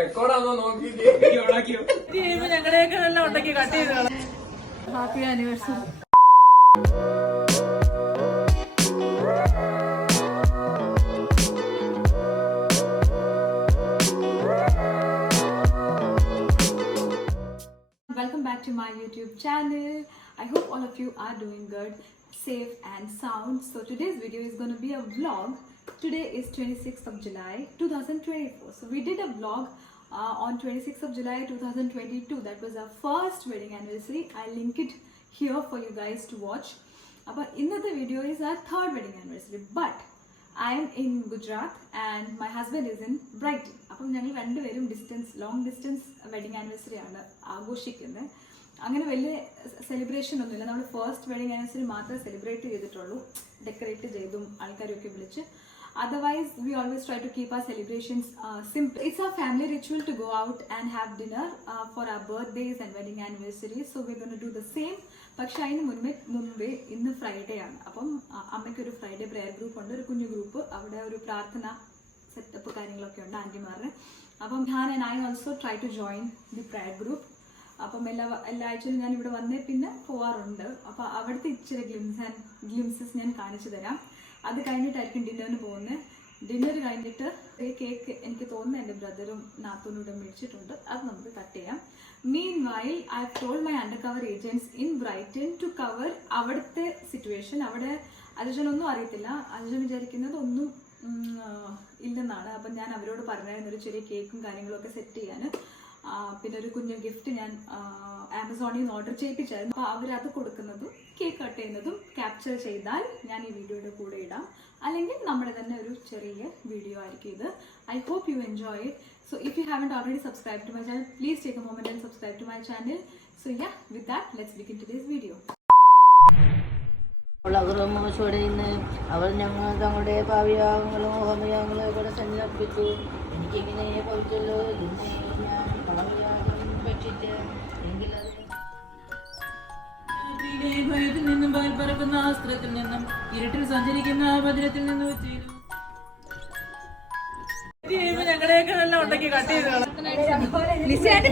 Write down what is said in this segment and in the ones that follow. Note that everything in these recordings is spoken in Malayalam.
റെക്കോർഡാണോ നോക്കി ഞങ്ങളുടെയൊക്കെ നല്ല ഉണ്ടാക്കി കട്ട് ചെയ്ത് happy anniversary. Welcome back to my YouTube channel. I hope all of you are doing good, safe and sound. So today's video is going to be a vlog. Today is 26th of July 2024. So we did a vlog on 26th of July 2022. That was our first wedding anniversary. I'll link it here for you guys to watch. But another video is our third wedding anniversary. But I am in Gujarat and my husband is in Brighton. അപ്പം ഞങ്ങൾ രണ്ടുപേരും ലോങ് ഡിസ്റ്റൻസ് വെഡിങ് ആനിവേഴ്സറി ആണ് ആഘോഷിക്കുന്നത്. അങ്ങനെ വലിയ സെലിബ്രേഷൻ ഒന്നുമില്ല. നമ്മൾ ഫസ്റ്റ് വെഡിങ് ആനിവേഴ്സറി മാത്രമേ സെലിബ്രേറ്റ് ചെയ്തിട്ടുള്ളൂ, ഡെക്കറേറ്റ് ചെയ്തും ആൾക്കാരൊക്കെ വിളിച്ച്. Otherwise, we always try to keep our celebrations simple. It's our family ritual to go out and have dinner for our birthdays and wedding anniversaries. So we're going to do the same. പക്ഷെ അതിന് മുമ്പേ ഇന്ന് ഫ്രൈഡേ ആണ്. അപ്പം അമ്മയ്ക്കൊരു ഫ്രൈഡേ പ്രെയർ ഗ്രൂപ്പ് ഉണ്ട്, ഒരു കുഞ്ഞു ഗ്രൂപ്പ്. അവിടെ ഒരു പ്രാർത്ഥന സെറ്റപ്പ് കാര്യങ്ങളൊക്കെ ഉണ്ട് ആൻറ്റിമാരുടെ. അപ്പം ഞാൻ I also try to join the prayer group. അപ്പം എല്ലാ ആഴ്ചയിലും ഞാൻ ഇവിടെ വന്നേ പിന്നെ പോവാറുണ്ട്. അപ്പം അവിടുത്തെ ഇച്ചിരി ഗ്ലിംസസ് ഞാൻ കാണിച്ചു തരാം. അത് കഴിഞ്ഞിട്ടായിരിക്കും ഡിന്നറിന് പോകുന്നത്. ഡിന്നർ കഴിഞ്ഞിട്ട് കേക്ക് എനിക്ക് തോന്നുന്നു എൻ്റെ ബ്രദറും നാത്തൂനൂടെ മേടിച്ചിട്ടുണ്ട്, അത് നമുക്ക് കട്ട് ചെയ്യാം. Meanwhile, I've told my undercover agents in Brighton to cover അവിടുത്തെ സിറ്റുവേഷൻ. അവിടെ അനുജനൊന്നും അറിയത്തില്ല, അനുജൻ വിചാരിക്കുന്നത് ഒന്നും ഇല്ലെന്നാണ്. അപ്പം ഞാൻ അവരോട് പറഞ്ഞായിരുന്നു ഒരു ചെറിയ കേക്കും കാര്യങ്ങളൊക്കെ സെറ്റ് ചെയ്യാൻ. പിന്നെ ഒരു കുഞ്ഞു ഗിഫ്റ്റ് ഞാൻ ആമസോണിൽ നിന്ന് ഓർഡർ ചെയ്യിപ്പിച്ചായിരുന്നു. അപ്പോൾ അവരത് കൊടുക്കുന്നതും കേക്ക് കട്ട് ചെയ്യുന്നതും ക്യാപ്ചർ ചെയ്താൽ ഞാൻ ഈ വീഡിയോയുടെ കൂടെ ഇടാം, അല്ലെങ്കിൽ നമ്മുടെ തന്നെ ഒരു ചെറിയ വീഡിയോ ആയിരിക്കും ഇത്. I hope you enjoy it. So if you haven't already subscribed to my channel, please take a moment and subscribe to my channel. So yeah, with that, let's begin today's video. അവർ ഞങ്ങൾ തങ്ങളുടെ ഭാവിയാഗങ്ങളും ഹോമയാഗങ്ങളും ഇവിടെ സന്ദർഭിച്ചു. എനിക്കിങ്ങനെ പോയിട്ടല്ലോ ഞാൻ ഭക്ഷിച്ച് ഭയത്തിൽ നിന്നും പറക്കുന്ന ആസ്ത്രത്തിൽ നിന്നും ഇരുട്ടിൽ സഞ്ചരിക്കുന്ന ഭദ്രത്തിൽ നിന്നും ചെയ്തു. ഞങ്ങളുടെയൊക്കെ നല്ല ഉണ്ടാക്കി കട്ട് ചെയ്ത്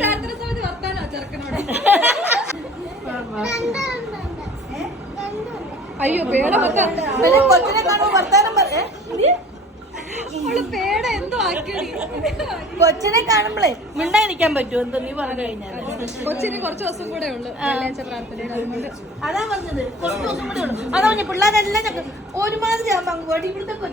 പ്രാർത്ഥന സമയത്ത് വർത്താനോ ചെറുക്കനോട്. അയ്യോ പേട കൊച്ചിനെ കാണുമ്പോ വർത്താനം പേട എന്തോ ആക്കി. കൊച്ചിനെ കാണുമ്പോളേ മിണ്ടായിരിക്കാൻ പറ്റുമോ എന്തോ നീ പറഞ്ഞു കഴിഞ്ഞാൽ. കൊച്ചിന് കുറച്ച് ദിവസം കൂടെ ഉള്ളു പ്രാർത്ഥന. അതാ പറഞ്ഞത്, കുറച്ച് ദിവസം കൂടെ ഉള്ളു. അതാ പറഞ്ഞ പിള്ളേരെല്ലാം ഒരുമാതിരി ആകുമ്പോ അങ്ങ് പോയിട്ട് ഇവിടുത്തെ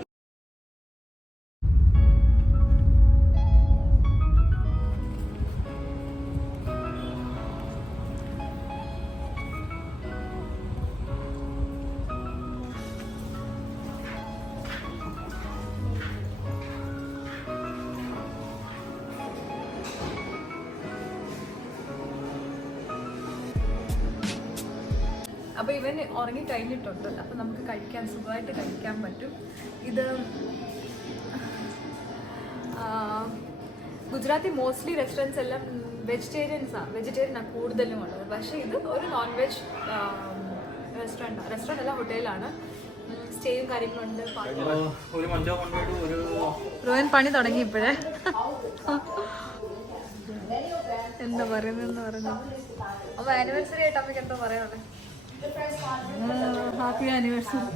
അപ്പോൾ ഇവൻ ഉറങ്ങി കഴിഞ്ഞിട്ടുണ്ട്. അപ്പം നമുക്ക് സുഖമായിട്ട് കഴിക്കാൻ പറ്റും. ഇത് ഗുജറാത്തി മോസ്റ്റ്ലി റെസ്റ്റോറൻറ്റ്സ് എല്ലാം വെജിറ്റേറിയനാണ് കൂടുതലും ഉള്ളത്. പക്ഷേ ഇത് ഒരു നോൺ വെജ് റെസ്റ്റോറൻറ്റ് അല്ല, ഹോട്ടലാണ്. സ്റ്റേയും കാര്യങ്ങളുണ്ട്. റോയൻ പണി തുടങ്ങി ഇപ്പോഴേ. എന്താ പറയുന്നത്. അപ്പോൾ ആനിവേഴ്സറി ആയിട്ട് അമ്മയ്ക്ക് എന്താ പറയാനുള്ളത്? Happy anniversary.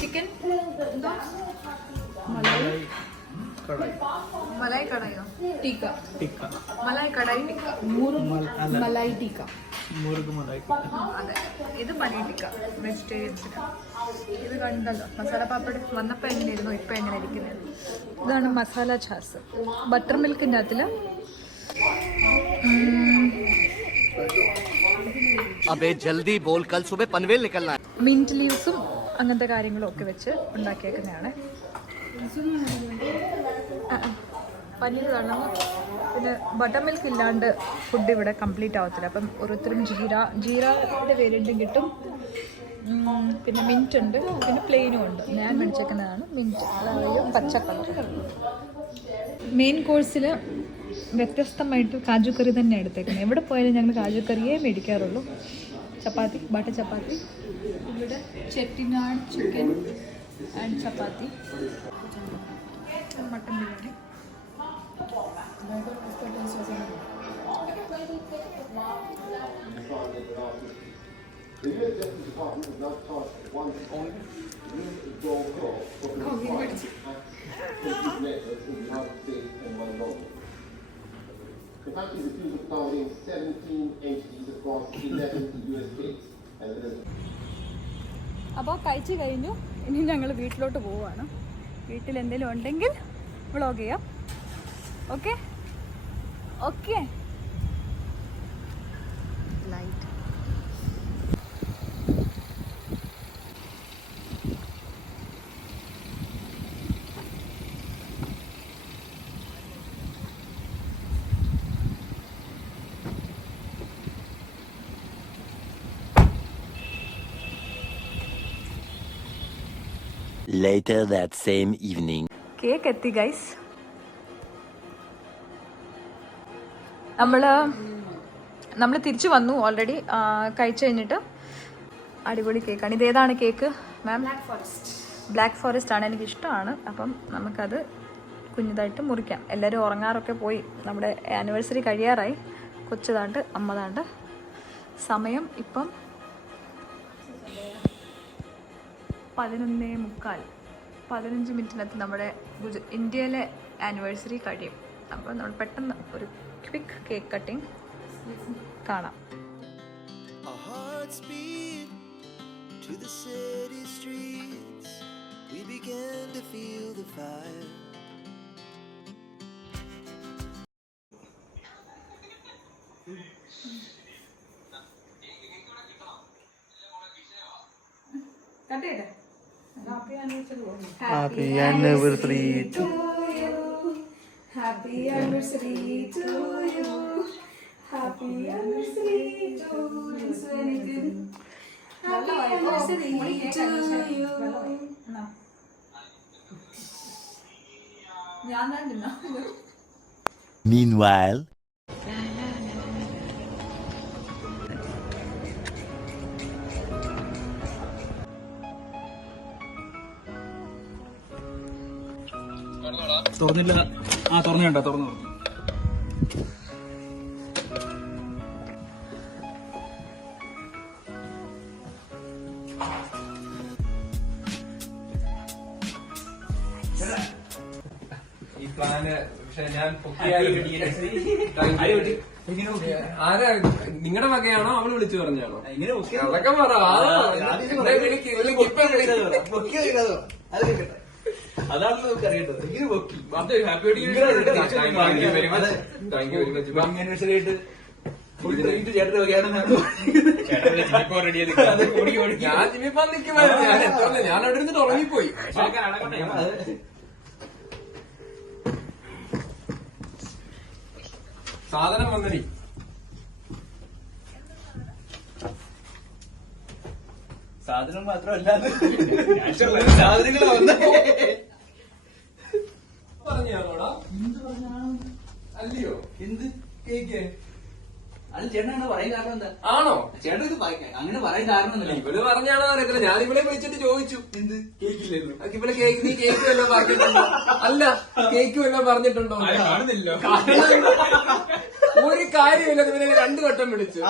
ചിക്കൻ മലായി കടായോ ടിക്ക മലായി കടായി ടിക്ക മലായി ടിക്ക. അതെ, ഇത് പനീർ ടിക്ക വെജിറ്റേറിയൻസിന്. ഇത് കണ്ടല്ലോ മസാല പാപ്പട് വന്നപ്പോൾ എങ്ങനെയായിരുന്നു, ഇപ്പം എങ്ങനെ ഇരിക്കുന്നത്. ഇതാണ് മസാല ഛാസ്. ബട്ടർ മിൽക്കിൻ്റെ അകത്തിൽ അബേ ജൽദി ബോൾ കൽ സുബഹ പൻവേൽ നിക്കൽനാ. മിന്റ് ലീവ്സും അങ്ങനത്തെ കാര്യങ്ങളും ഒക്കെ വെച്ച് ഉണ്ടാക്കിയേക്കുന്നതാണ്. പനീർ വേണം. പിന്നെ ബട്ടർ മിൽക്ക് ഇല്ലാണ്ട് ഫുഡ് ഇവിടെ കംപ്ലീറ്റ് ആവത്തില്ല. അപ്പം ഓരോരുത്തരും ജീരയുടെ വേരിയൻറ്റും കിട്ടും. പിന്നെ മിൻറ്റ് ഉണ്ട്, പിന്നെ പ്ലെയിനും ഉണ്ട്. ഞാൻ മേടിച്ചേക്കുന്നതാണ് മിൻറ്റ്, അതായത് പച്ച കളർ. മെയിൻ കോഴ്സിൽ വ്യത്യസ്തമായിട്ട് കാജു കറി തന്നെ എടുത്തേക്കുന്നത്. എവിടെ പോയാലും ഞങ്ങൾ കാജു കറിയേ മേടിക്കാറുള്ളൂ. ചപ്പാത്തി, ബട്ടർ ചപ്പാത്തി. ഇവിടെ Chettinad chicken and chapati. Mutton biryani. The country refused to download 17 entities across 11 US states. അപ്പോൾ കഴിച്ച് കഴിഞ്ഞു. ഇനി ഞങ്ങൾ വീട്ടിലോട്ട് പോവുകയാണ്. വീട്ടിൽ എന്തെങ്കിലും ഉണ്ടെങ്കിൽ വ്ളോഗ് ചെയ്യാം. Okay okay. Light Later that same evening. Cake എത്തി ഗൈസ്. നമ്മൾ തിരിച്ചു വന്നു ഓൾറെഡി കഴിച്ചു കഴിഞ്ഞിട്ട്. അടിപൊളി കേക്കാണ്. ഇതേതാണ് കേക്ക് മാം? ബ്ലാക്ക് ഫോറസ്റ്റ് ആണ്. എനിക്ക് ഇഷ്ടമാണ്. അപ്പം നമുക്കത് കുഞ്ഞിതായിട്ട് മുറിക്കാം. എല്ലാവരും ഉറങ്ങാറൊക്കെ പോയി. നമ്മുടെ ആനിവേഴ്സറി കഴിയാറായി. കൊച്ചതാണ്ട് അമ്മതാണ്ട്. സമയം ഇപ്പം 11:45. 15 മിനിറ്റിനകത്ത് നമ്മുടെ ഇന്ത്യയിലെ ആനിവേഴ്സറി കഴിയും. അപ്പോൾ നമ്മൾ പെട്ടെന്ന് ഒരു ക്വിക്ക് കേക്ക് കട്ടിങ് കാണാം. Our hearts beat to the city streets. We began to feel the fire. Happy anniversary to you. Happy anniversary to you. Happy anniversary to you. Happy anniversary to you. Meanwhile, തുറന്നില്ല. തുറന്നു കേട്ടോ, തുറന്നു. ഈ പ്ലാന് പക്ഷെ ഞാൻ ആരാ നിങ്ങളുടെ വകയാണോ അവള് വിളിച്ചു പറഞ്ഞാണോ? അതൊക്കെ പറ. അതാണ് നമുക്ക് അറിയേണ്ടത്. ഇങ്ങനെ പൊക്കി ആനിവേഴ്സറി ആയിട്ട് ചേട്ടന്റെ വകയാണെന്ന് ഞാൻ ജിമ്മിപ്പാൻ നിൽക്കുമായിരുന്നു. ഞാൻ എത്ര ഞാൻ അവിടെ ഇരുന്നിട്ട് ഉറങ്ങിപ്പോയി. സാധനം വന്നടി. സാധനം മാത്രമല്ലാതെ സാധനങ്ങൾ വന്ന പറഞ്ഞാണോടാ? അല്ലയോ? എന്ത് കേക്ക്? അത് ചേട്ടനാണ് പറയാൻ കാരണം എന്താ? ആണോ? ചേട്ടൻ ഇത് അങ്ങനെ പറയാൻ കാരണം ഒന്നുമില്ല. ഇവള് പറഞ്ഞാണോ അറിയത്തില്ല. ഞാൻ ഇവളെ വിളിച്ചിട്ട് ചോദിച്ചു എന്ത് കേക്കില്ലായിരുന്നു. ഇവളെ കേക്ക് നീ കേക്ക് വല്ലതും പറഞ്ഞിട്ടുണ്ടോ? അല്ല കേക്ക് വല്ലതും പറഞ്ഞിട്ടുണ്ടോ? കാണുന്നില്ലോ. ഒരു കാര്യമില്ല. ഇവനെ 2 വട്ടം വിളിച്ചു.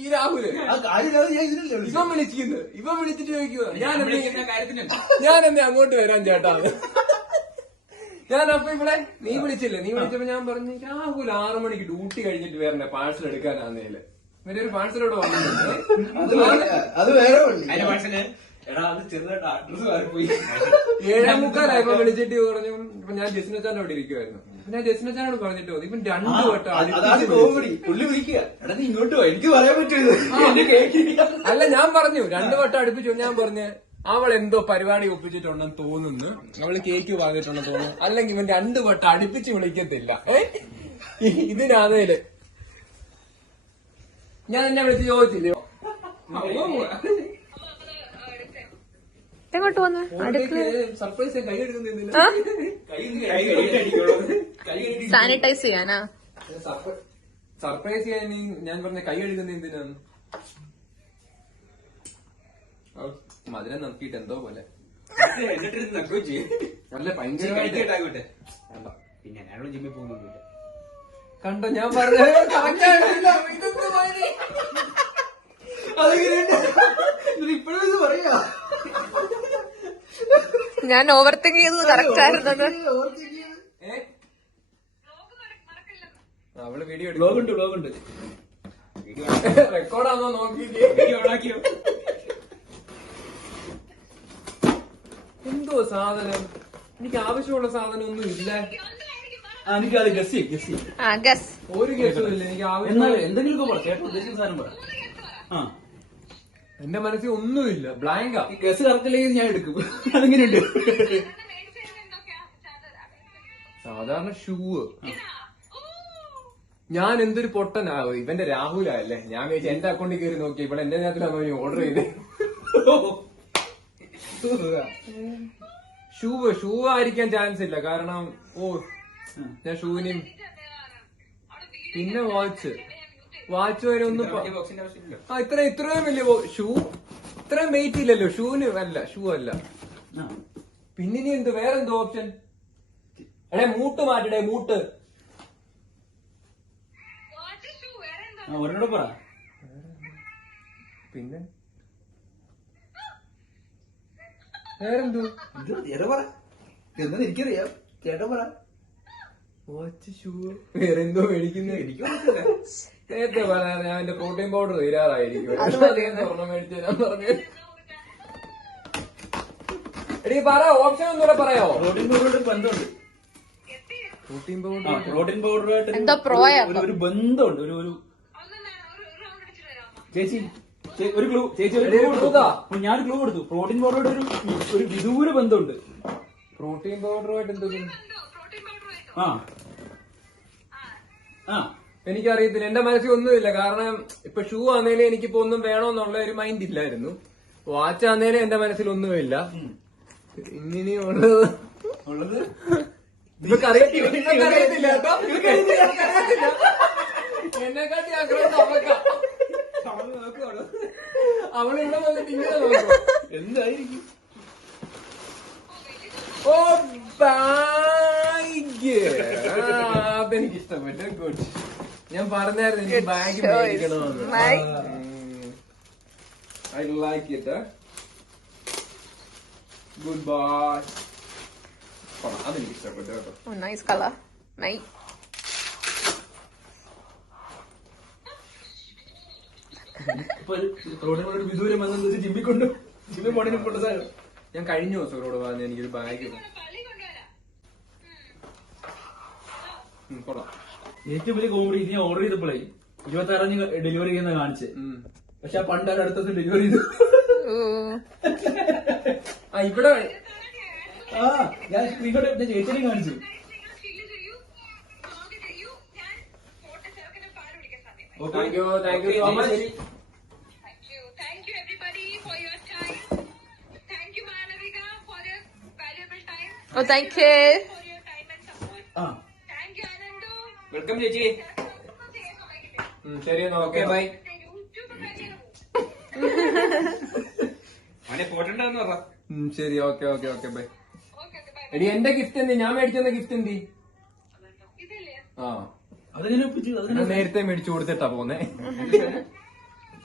ഈ രാഹുല് ഇവൻ വിളിച്ചിരുന്നു. ഇവൻ വിളിച്ചിട്ട് ചോദിക്കുക ഞാൻ എന്നെ അങ്ങോട്ട് വരാൻ ചേട്ടാ. ഞാൻ അപ്പൊ ഇവിടെ നീ വിളിച്ചില്ലേ? നീ വിളിച്ചപ്പോ ഞാൻ പറഞ്ഞു രാഹുൽ 6 മണിക്ക് ഡ്യൂട്ടി കഴിഞ്ഞിട്ട് വരണ്ടേ പാഴ്സൽ എടുക്കാനാന്നേല്. ഇവരെ ഒരു പാഴ്സലോട് വന്നിട്ടുണ്ട്. അത് വേറെ എടാ അത് ചെറുതായിട്ട് അഡ്രസ് മാറിപ്പോയി. 7:45 ഇപ്പൊ വിളിച്ചിട്ട് പറഞ്ഞു. ഇപ്പൊ ഞാൻ ജസ്നച്ചാന്റെ അവിടെ ഇരിക്കുവായിരുന്നു. ഞാൻ ജസ്നച്ചാനോട് പറഞ്ഞിട്ട് മതി. ഇപ്പം 2 വട്ടം കോമഡി പുള്ളി വിളിക്കുക. എടാ നീ ഇങ്ങോട്ട് പോ, എനിക്ക് പറയാൻ പറ്റുമോ? അല്ല ഞാൻ പറഞ്ഞു 2 വട്ടം അടുപ്പിച്ചു. ഞാൻ പറഞ്ഞു അവൾ എന്തോ പരിപാടി ഒപ്പിച്ചിട്ടുണ്ടെന്ന് തോന്നുന്നു. അവള് കേക്ക് പറഞ്ഞിട്ടുണ്ടെന്ന് തോന്നുന്നു. അല്ലെങ്കിൽ ഇവൻ 2 വട്ടം അടുപ്പിച്ച് വിളിക്കത്തില്ല. ഇതിനാന്നേല് ഞാൻ എന്നെ വിളിച്ച് ചോദിച്ചില്ലയോ? എങ്ങോട്ട് വന്ന് സർപ്രൈസ് കൈ എടുക്കുന്നില്ല. സാനിറ്റൈസ് ചെയ്യാനാ? സർപ്രൈസ് ചെയ്യാൻ ഞാൻ പറഞ്ഞ കൈ എടുക്കുന്ന എന്തിനാണ്? മധുരം നോക്കിയിട്ട് എന്തോ പോലെ എന്നിട്ട് നക്കുകയും ചെയ്യും. നല്ല ഭയങ്കരമായിട്ട് കഴിക്കട്ടാകട്ടെ. പിന്നെ ഞാനോട് ജിമ്മിൽ പോകുന്നില്ല. കണ്ടോ ഞാൻ പറഞ്ഞത് correct ആയിട്ടില്ല. ഇതൊക്കെ മാറി. ഇപ്പോഴും ഇത് പറയാ. ഞാൻ ഓവർ തിങ്ക് ചെയ്തത് കറക്റ്റ് ആയിരുന്നത്. അവള് വീഡിയോ വ്ലോഗ് ഉണ്ട്. റെക്കോർഡാണോ നോക്കി വീഡിയോ ഓണാക്കിയോ? എന്തോ സാധനം, എനിക്ക് ആവശ്യമുള്ള സാധനം ഒന്നും ഇല്ല. എനിക്കത് ഗസ് ചെയ്യും. ഗസ് ഒരു കേസും ഇല്ല എനിക്ക് ആവശ്യം. എന്തെങ്കിലും പറ, ചേട്ടൻ ഉദ്ദേശിക്കുന്ന സാധനം പറ. എന്റെ മനസ്സിൽ ഒന്നുമില്ല, ബ്ലാങ്കാ. ഈ ഗസ് കറക്റ്റില്ലെങ്കിൽ ഞാൻ എടുക്കും. അതെങ്ങനെയുണ്ട്? സാധാരണ ഷൂ. ഞാൻ എന്തൊരു പൊട്ടനാ. ഇവന്റെ രാഹുലല്ലേ, ഞാൻ വിചാരിച്ചു എന്റെ അക്കൗണ്ടിൽ കയറി നോക്കി ഇവിടെ എന്റെ നേരത്തിലാണോ ഓർഡർ ചെയ്ത്. ഷൂ ആയിരിക്കാൻ ചാൻസ് ഇല്ല, കാരണം ഞാൻ ഷൂവിനും പിന്നെ വാച്ച് വരെയൊന്നും ഇത്രയും വലിയ ഷൂ ഇത്രയും വെയിറ്റ് ഇല്ലല്ലോ ഷൂവിന്. ഷൂ അല്ല. പിന്നെ ഇനി എന്ത് വേറെന്തോ ഓപ്ഷൻ? എടേ മൂട്ട് മാറ്റടേ, മൂട്ട്. ഒരെണ്ണോട് പറ. പിന്നെ വേറെന്തോ? എനിക്കറിയാം, ചേട്ടൻ പറ. വാച്ച്, ഷൂ, വേറെന്തോ മേടിക്കുന്നത് നേരത്തെ പറയാ. ഞാൻ എന്റെ പ്രോട്ടീൻ പൗഡർ തീരാറായിരിക്കും. സ്വർണ്ണം മേടിച്ചു തരാൻ പറഞ്ഞു. എടീ പറ, ഓപ്ഷൻ ഒന്നുകൂടെ പറയാവോ? പ്രോട്ടീൻ പൗഡറുമായിട്ട് ബന്ധമുണ്ട്. പ്രോട്ടീൻ പൗഡറുമായിട്ട് എന്തോ പ്രോയാ ഒരു ബന്ധമുണ്ട്. ഒരു ചേച്ചി ഒരു ക്ലൂ, ചേച്ചി ഒരു ക്ലൂ കൊടുത്താ. ഞാൻ ക്ലൂ കൊടുത്തു. പ്രോട്ടീൻ പൗഡറുമായിട്ട് ഒരു വിദൂര ബന്ധമുണ്ട്. പ്രോട്ടീൻ പൗഡറുമായിട്ട് എന്തോ? എനിക്കറിയത്തില്ല, എന്റെ മനസ്സിൽ ഒന്നുമില്ല. കാരണം ഇപ്പൊ ഷൂ ആന്നേലും എനിക്കിപ്പോ ഒന്നും വേണോന്നുള്ള ഒരു മൈൻഡ് ഇല്ലായിരുന്നു. വാച്ച് ആന്നേലും എന്റെ മനസ്സിൽ ഒന്നുമില്ല. ഇങ്ങനെയുള്ളത് ഇതൊക്കെ അറിയത്തില്ല കേട്ടോ. എന്നെക്കാട്ടി ആഗ്രഹം അവക്കാ. അവളിവിടെ വന്നിട്ട് ഇങ്ങനെ നോക്കും. എന്തായിരിക്കും? Oh bag. അതെനിക്ക് ഇഷ്ടപ്പെട്ടു. ഗുഡ്. ഞാൻ പറഞ്ഞായിരുന്നു എനിക്ക് ബാഗ് മേടിക്കണമെന്ന്. I like it. Good bye. അതെനിക്ക് ഇഷ്ടപ്പെട്ടു കേട്ടോ. Nice colour. Nice. Protein powder വിദൂരം വന്നത് ജിമ്മിൽ പോണതിന് കൊണ്ട് സാധനം. ഞാൻ കഴിഞ്ഞ ദിവസം ഇവിടെ പറഞ്ഞ എനിക്കൊരു ബാഗ് കൊള്ളാം. ഏറ്റവും വലിയ കോമഡി, ഇത് ഞാൻ ഓർഡർ ചെയ്തപ്പോഴേ 26 ഡെലിവറി ചെയ്യുന്ന കാണിച്ച്. പക്ഷെ ആ പണ്ട് അടുത്ത ദിവസം ഡെലിവറി ചെയ്തു. ഇവിടെ ഞാൻ സ്ക്രീനോട് എന്റെ ചേച്ചിനെ കാണിച്ചു. Thank you so much. Thank you everybody for your time. Thank you Malavika for your valuable time. Oh, thank you. For your time and support. Thank you Anandu. Welcome ചേച്ചി. ശരി എന്നാ, ഓക്കെ ബൈ. പോട്ടുണ്ടെന്ന് പറ. ശരി, ഓക്കെ ഓക്കെ ഓക്കെ ബൈ. എടി എന്റെ ഗിഫ്റ്റ് എന്തി? ഞാൻ മേടിച്ചെന്ന ഗിഫ്റ്റ് എന്തി? അതെങ്ങനെ ഒപ്പിച്ചു? ഞാൻ നേരത്തെ മേടിച്ചു കൊടുത്തിട്ടാ പോന്നെ.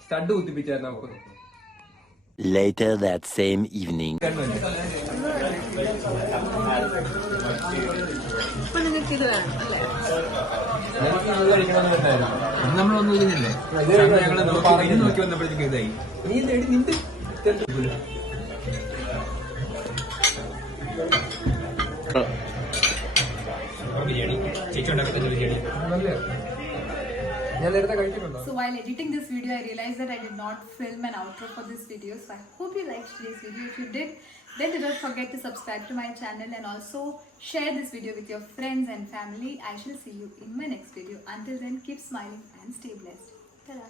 സ്റ്റഡ് കുത്തിപ്പിച്ചായിരുന്നു നമുക്ക്. Later that same evening. നമ്മളൊന്നും ഇതിനല്ലേ ഞങ്ങൾ നോക്കി വന്നപ്പോഴത്തേക്ക് ഇതായി. ബിരിയാണി ചേച്ചി ഉണ്ടാക്കുന്ന biryani. So while editing this video, I realized that I did not film an outro for this video. So I hope you liked today's video. If you did, then do not forget to subscribe to my channel and also share this video with your friends and family. I shall see you in my next video. Until then, keep smiling and stay blessed. Ta-da!